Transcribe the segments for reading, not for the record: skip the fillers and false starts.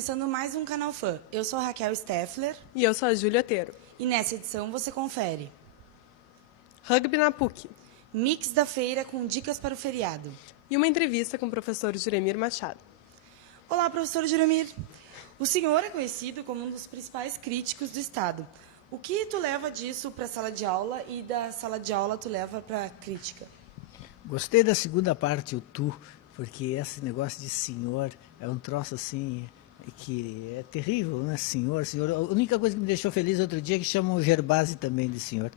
começando mais um Canal Fã. Eu sou a Raquel Steffler. E eu sou a Júlia Otero. E nessa edição você confere Rugby na PUC. Mix da feira com dicas para o feriado. E uma entrevista com o professor Juremir Machado. Olá, professor Juremir. O senhor é conhecido como um dos principais críticos do Estado. O que tu leva disso para a sala de aula e da sala de aula tu leva para a crítica? Gostei da segunda parte, o tu, porque esse negócio de senhor é um troço assim que é terrível, né? Senhor. A única coisa que me deixou feliz outro dia é que chamam o Gerbasi também de senhor.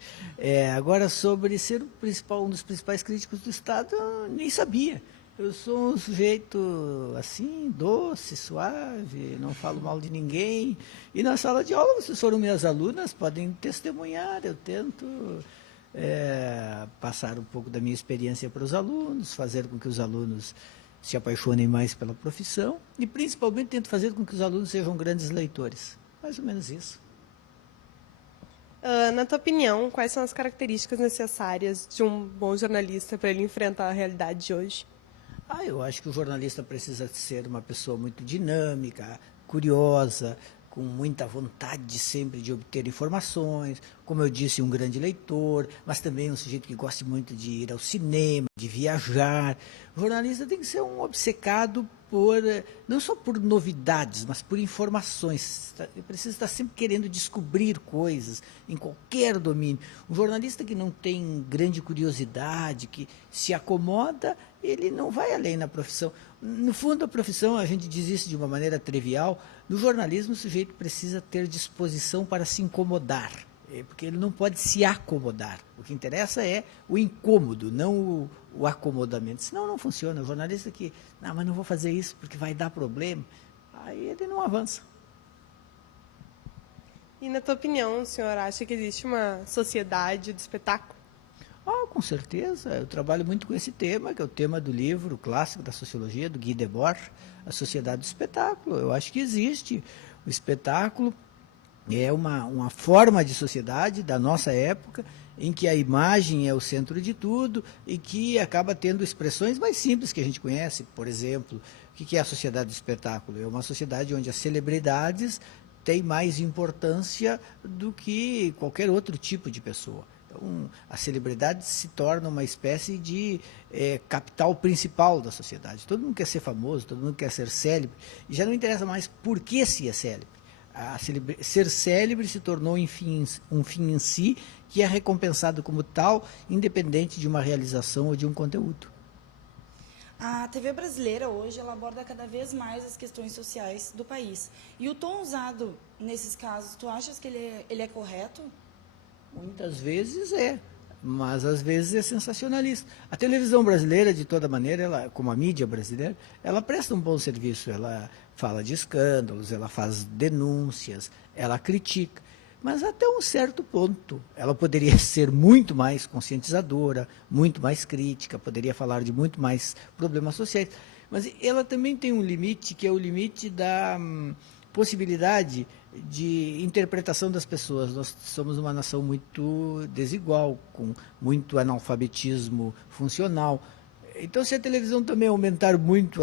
Agora, sobre ser um dos principais críticos do Estado, eu nem sabia. Eu sou um sujeito assim, doce, suave, não falo mal de ninguém. E na sala de aula, vocês foram minhas alunas, podem testemunhar. Eu tento passar um pouco da minha experiência para os alunos, fazer com que os alunos se apaixonem mais pela profissão e, principalmente, tento fazer com que os alunos sejam grandes leitores. Mais ou menos isso. Na tua opinião, quais são as características necessárias de um bom jornalista para ele enfrentar a realidade de hoje? Eu acho que o jornalista precisa ser uma pessoa muito dinâmica, curiosa, com muita vontade sempre de obter informações, como eu disse, um grande leitor, mas também um sujeito que goste muito de ir ao cinema, de viajar. O jornalista tem que ser um obcecado não só por novidades, mas por informações. Ele precisa estar sempre querendo descobrir coisas em qualquer domínio. Um jornalista que não tem grande curiosidade, que se acomoda, ele não vai além na profissão. No fundo, a profissão, a gente diz isso de uma maneira trivial, no jornalismo o sujeito precisa ter disposição para se incomodar, porque ele não pode se acomodar. O que interessa é o incômodo, não o acomodamento. Senão não funciona. O jornalista que, mas não vou fazer isso porque vai dar problema, aí ele não avança. E na tua opinião, o senhor acha que existe uma sociedade do espetáculo? Com certeza. Eu trabalho muito com esse tema, que é o tema do livro clássico da sociologia, do Guy Debord, A Sociedade do Espetáculo. Eu acho que existe. O espetáculo é uma forma de sociedade da nossa época, em que a imagem é o centro de tudo e que acaba tendo expressões mais simples que a gente conhece. Por exemplo, o que é a sociedade do espetáculo? É uma sociedade onde as celebridades têm mais importância do que qualquer outro tipo de pessoa. Então, a celebridade se torna uma espécie de capital principal da sociedade. Todo mundo quer ser famoso, todo mundo quer ser célebre, e já não interessa mais por que se é célebre. Ser célebre se tornou um fim em si, que é recompensado como tal, independente de uma realização ou de um conteúdo. A TV brasileira hoje ela aborda cada vez mais as questões sociais do país. E o tom usado nesses casos, tu achas que ele é correto? Muitas vezes mas às vezes é sensacionalista. A televisão brasileira, de toda maneira, como a mídia brasileira, ela presta um bom serviço, ela fala de escândalos, ela faz denúncias, ela critica, mas até um certo ponto. Ela poderia ser muito mais conscientizadora, muito mais crítica, poderia falar de muito mais problemas sociais, mas ela também tem um limite, que é o limite da possibilidade de interpretação das pessoas. Nós somos uma nação muito desigual, com muito analfabetismo funcional. Então, se a televisão também aumentar muito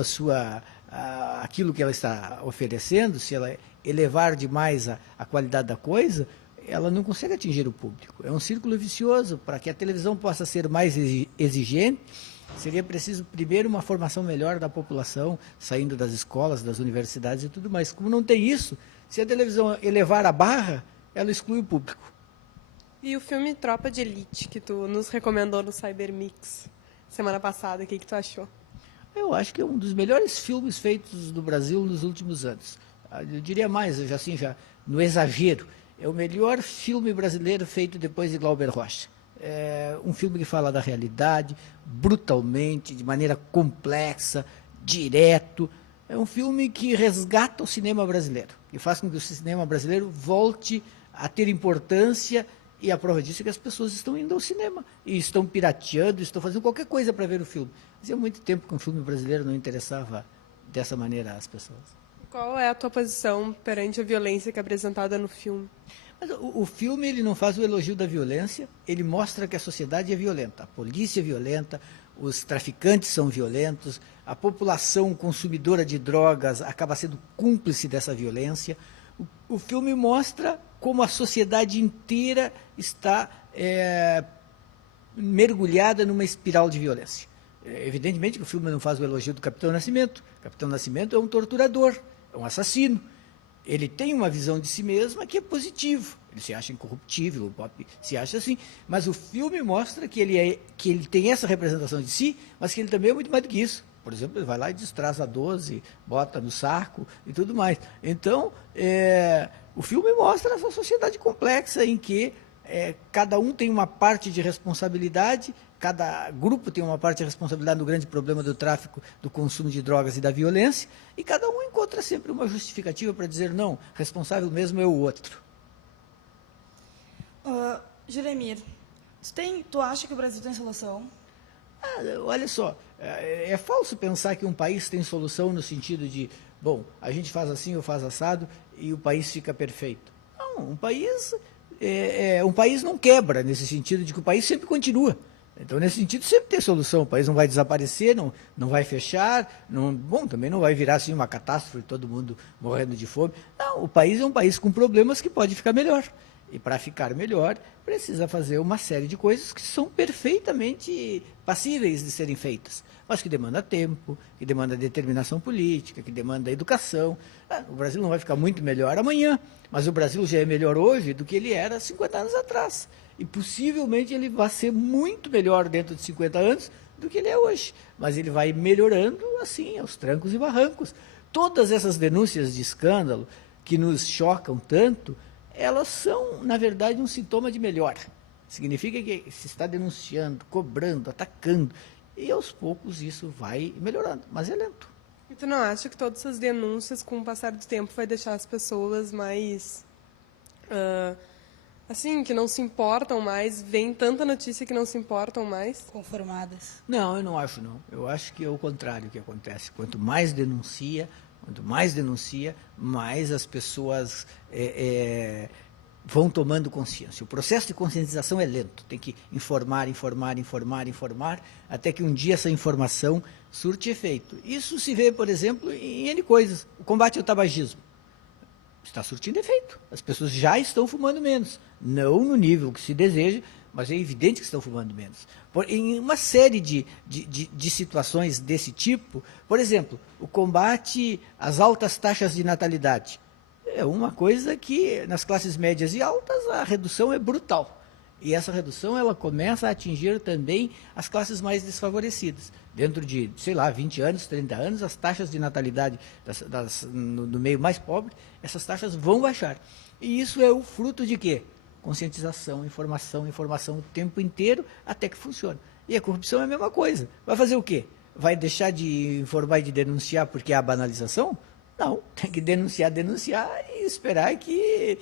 aquilo que ela está oferecendo, se ela elevar demais a qualidade da coisa, ela não consegue atingir o público. É um círculo vicioso. Para que a televisão possa ser mais exigente, seria preciso, primeiro, uma formação melhor da população, saindo das escolas, das universidades e tudo mais. Como não tem isso, se a televisão elevar a barra, ela exclui o público. E o filme Tropa de Elite, que tu nos recomendou no Cybermix semana passada, o que tu achou? Eu acho que é um dos melhores filmes feitos no Brasil nos últimos anos. Eu diria mais, já no exagero. É o melhor filme brasileiro feito depois de Glauber Rocha. É um filme que fala da realidade, brutalmente, de maneira complexa, direto. É um filme que resgata o cinema brasileiro, que faz com que o cinema brasileiro volte a ter importância, e a prova disso é que as pessoas estão indo ao cinema, e estão pirateando, estão fazendo qualquer coisa para ver o filme. Fazia muito tempo que um filme brasileiro não interessava dessa maneira às pessoas. Qual é a tua posição perante a violência que é apresentada no filme? Mas o filme ele não faz o elogio da violência, ele mostra que a sociedade é violenta, a polícia é violenta, os traficantes são violentos, a população consumidora de drogas acaba sendo cúmplice dessa violência. O filme mostra como a sociedade inteira está mergulhada numa espiral de violência. Evidentemente que o filme não faz o elogio do Capitão Nascimento. O Capitão Nascimento é um torturador, é um assassino. Ele tem uma visão de si mesma que é positivo. Ele se acha incorruptível, o Pop se acha assim. Mas o filme mostra que ele tem essa representação de si, mas que ele também é muito mais do que isso. Por exemplo, ele vai lá e destraça a 12, bota no saco e tudo mais. Então, o filme mostra essa sociedade complexa em que cada um tem uma parte de responsabilidade, cada grupo tem uma parte de responsabilidade no grande problema do tráfico, do consumo de drogas e da violência, e cada um encontra sempre uma justificativa para dizer, não, responsável mesmo é o outro. Juremir, tu acha que o Brasil tem solução? Olha só, é falso pensar que um país tem solução no sentido de, bom, a gente faz assim ou faz assado e o país fica perfeito. Não, um país não quebra, nesse sentido de que o país sempre continua. Então, nesse sentido, sempre tem solução. O país não vai desaparecer, não vai fechar, também não vai virar assim uma catástrofe, todo mundo morrendo de fome. Não, o país é um país com problemas que pode ficar melhor. E para ficar melhor, precisa fazer uma série de coisas que são perfeitamente passíveis de serem feitas, mas que demanda tempo, que demanda determinação política, que demanda educação. O Brasil não vai ficar muito melhor amanhã, mas o Brasil já é melhor hoje do que ele era 50 anos atrás. E possivelmente ele vai ser muito melhor dentro de 50 anos do que ele é hoje. Mas ele vai melhorando assim, aos trancos e barrancos. Todas essas denúncias de escândalo que nos chocam tanto, elas são, na verdade, um sintoma de melhora. Significa que se está denunciando, cobrando, atacando, e aos poucos isso vai melhorando, mas é lento. E tu não acha que todas essas denúncias, com o passar do tempo, vai deixar as pessoas mais... assim, que não se importam mais, vem tanta notícia que não se importam mais? Conformadas. Não, eu não acho não. Eu acho que é o contrário que acontece. Quanto mais denuncia, mais as pessoas vão tomando consciência. O processo de conscientização é lento. Tem que informar, até que um dia essa informação surte efeito. Isso se vê, por exemplo, em N coisas. O combate ao tabagismo está surtindo efeito. As pessoas já estão fumando menos. Não no nível que se deseja, mas é evidente que estão fumando menos. Em uma série de situações desse tipo, por exemplo, o combate às altas taxas de natalidade. É uma coisa que, nas classes médias e altas, a redução é brutal. E essa redução ela começa a atingir também as classes mais desfavorecidas. Dentro de, 20 anos, 30 anos, as taxas de natalidade no meio mais pobre, essas taxas vão baixar. E isso é o fruto de quê? Conscientização, informação o tempo inteiro até que funcione. E a corrupção é a mesma coisa. Vai fazer o quê? Vai deixar de informar e de denunciar porque há a banalização? Não, tem que denunciar e esperar que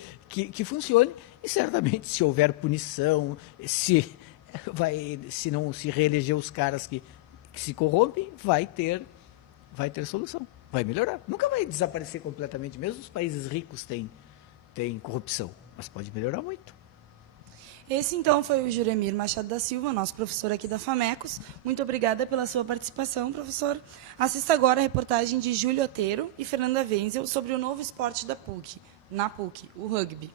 funcione. E certamente, se houver punição, se não se reeleger os caras que se corrompem, vai ter solução, vai melhorar. Nunca vai desaparecer completamente, mesmo os países ricos têm corrupção, mas pode melhorar muito. Esse, então, foi o Juremir Machado da Silva, nosso professor aqui da FAMECOS. Muito obrigada pela sua participação, professor. Assista agora a reportagem de Júlio Otero e Fernanda Wenzel sobre o novo esporte na PUC, o rugby.